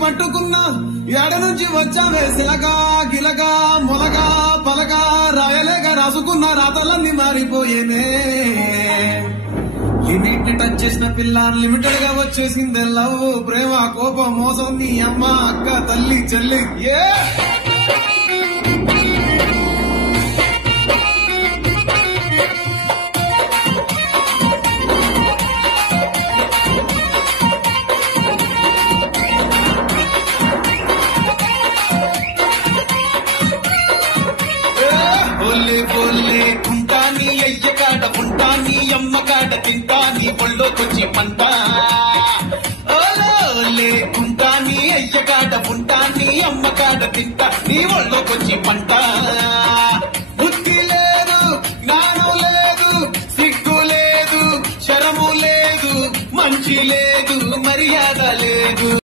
పట్టుకున్నా ఎడ నుంచి వచ్చావే సిలగా గిలగా మొలగా పలగా రాయలేక రాసుకున్న రాతలన్నీ మారిపోయేనే లిమిట్ టచ్ చేసిన పిల్ల లిమిటెడ్ గా వచ్చేసిందే లవ్ ప్రేమ కోపం మోసం నీ అమ్మ అక్క తల్లి చెల్లి ఏ బోలే కుంటాని అయ్య కాడ ఉంటాని అమ్మ కాడ తింటాని ఒళ్ళోకొచ్చి పంట ఓలే కుంటాని అయ్య కాడ ఉంటాని అమ్మ కాడ తింటా నీ ఒళ్ళోకొచ్చి పంట